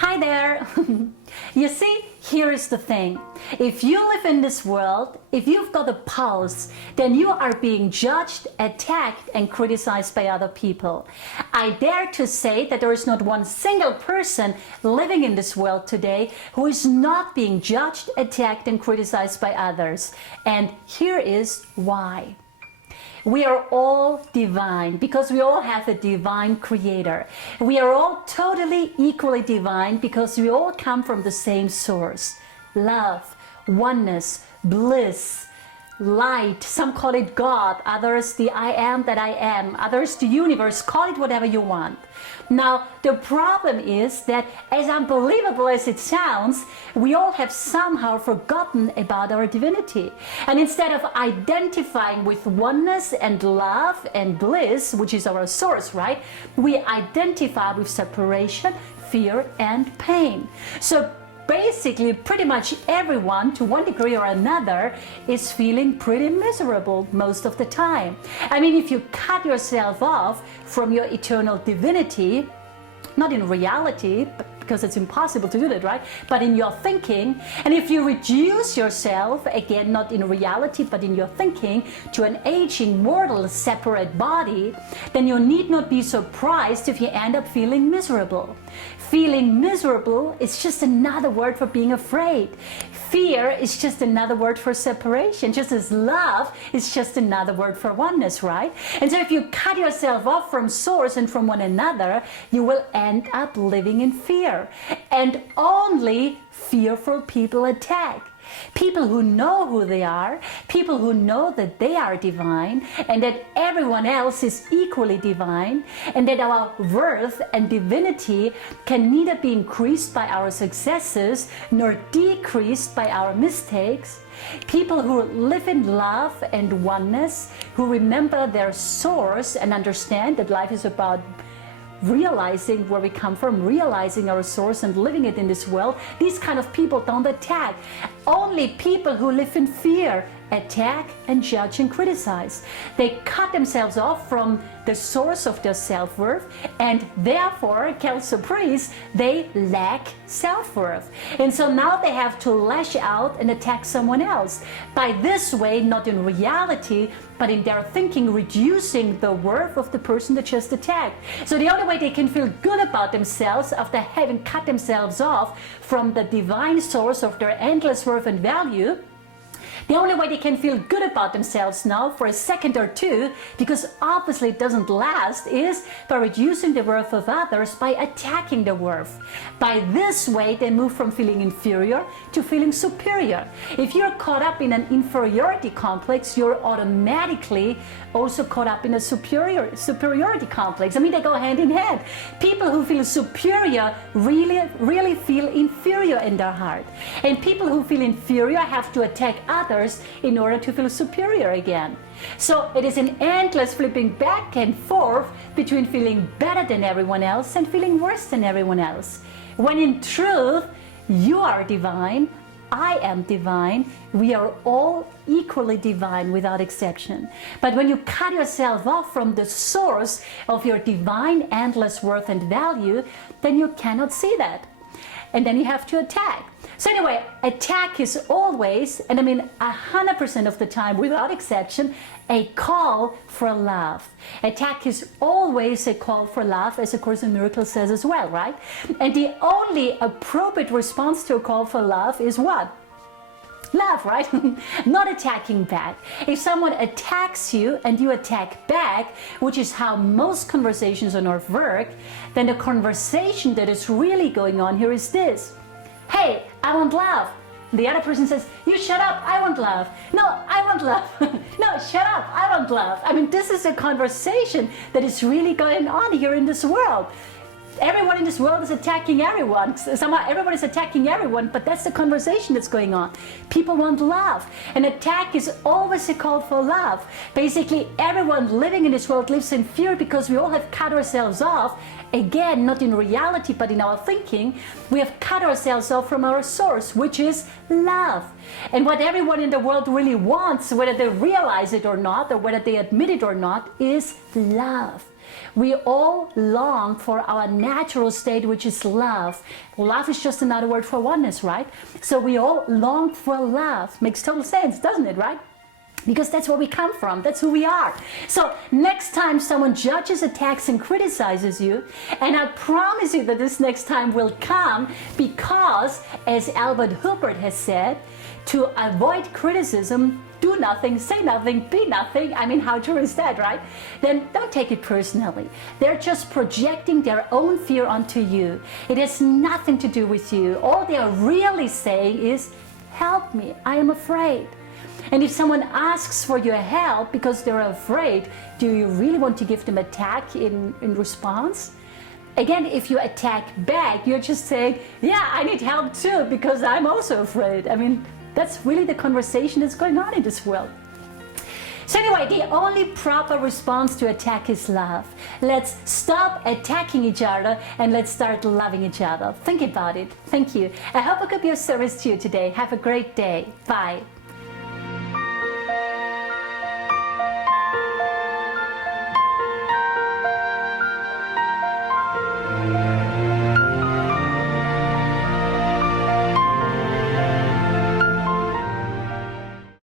Hi there! You see, here is the thing. If you live in this world, if you've got a pulse, then you are being judged, attacked, and criticized by other people. I dare to say that there is not one single person living in this world today who is not being judged, attacked, and criticized by others. And here is why. We are all divine because we all have a divine creator. We are all totally equally divine because we all come from the same source. Love, oneness, bliss, light. Some call it God, others the I am that I am, others the universe. Call it whatever you want. Now, the problem is that, as unbelievable as it sounds, we all have somehow forgotten about our divinity. And instead of identifying with oneness and love and bliss, which is our source, right? We identify with separation, fear, and pain. So basically, pretty much everyone, to one degree or another, is feeling pretty miserable most of the time. I mean, if you cut yourself off from your eternal divinity, not in reality, because it's impossible to do that, right? But in your thinking, and if you reduce yourself, again, not in reality, but in your thinking, to an aging, mortal, separate body, then you need not be surprised if you end up feeling miserable. Feeling miserable is just another word for being afraid. Fear is just another word for separation, just as love is just another word for oneness, right? And so if you cut yourself off from source and from one another, you will end up living in fear. And only fearful people attack. People who know who they are, people who know that they are divine and that everyone else is equally divine, and that our worth and divinity can neither be increased by our successes nor decreased by our mistakes. People who live in love and oneness, who remember their source and understand that life is about realizing where we come from, realizing our source and living it in this world. These kind of people don't attack. Only people who live in fear attack and judge and criticize. They cut themselves off from the source of their self-worth, and therefore, quelle surprise, they lack self-worth. And so now they have to lash out and attack someone else. By this way, not in reality, but in their thinking, reducing the worth of the person that just attacked. So the only way they can feel good about themselves after having cut themselves off from the divine source of their endless worth and value, the only way they can feel good about themselves now for a second or two, because obviously it doesn't last, is by reducing the worth of others, by attacking the worth. By this way, they move from feeling inferior to feeling superior. If you're caught up in an inferiority complex, you're automatically also caught up in a superiority complex. I mean, they go hand in hand. People who feel superior really feel inferior in their heart. And people who feel inferior have to attack others in order to feel superior again. So it is an endless flipping back and forth between feeling better than everyone else and feeling worse than everyone else. When in truth, you are divine, I am divine, we are all equally divine without exception. But when you cut yourself off from the source of your divine endless worth and value, then you cannot see that. And then you have to attack. So anyway, attack is always, and I mean 100% of the time without exception, a call for love. Attack is always a call for love, as A Course in Miracles says as well, right? And the only appropriate response to a call for love is what? Love, right? Not attacking back. If someone attacks you and you attack back, which is how most conversations on earth work, then the conversation that is really going on here is this. Hey, I want love. The other person says, you shut up, I want love. No, I want love. No, shut up, I want love. I mean, this is a conversation that is really going on here in this world. Everyone in this world is attacking everyone. Somehow everyone is attacking everyone, but that's the conversation that's going on. People want love. An attack is always a call for love. Basically, everyone living in this world lives in fear because we all have cut ourselves off. Again, not in reality, but in our thinking. We have cut ourselves off from our source, which is love. And what everyone in the world really wants, whether they realize it or not, or whether they admit it or not, is love. We all long for our natural state, which is love. Love is just another word for oneness, right? So we all long for love. Makes total sense, doesn't it, right? Because that's where we come from. That's who we are. So next time someone judges, attacks, and criticizes you, and I promise you that this next time will come, because, as Albert Hubbard has said, to avoid criticism, do nothing, say nothing, be nothing. I mean, how true is that, right? Then don't take it personally. They're just projecting their own fear onto you. It has nothing to do with you. All they are really saying is, help me, I am afraid. And if someone asks for your help because they're afraid, do you really want to give them a attack in response? Again, if you attack back, you're just saying, yeah, I need help too because I'm also afraid. I mean, that's really the conversation that's going on in this world. So anyway, the only proper response to attack is love. Let's stop attacking each other and let's start loving each other. Think about it. Thank you. I hope I could be of service to you today. Have a great day. Bye.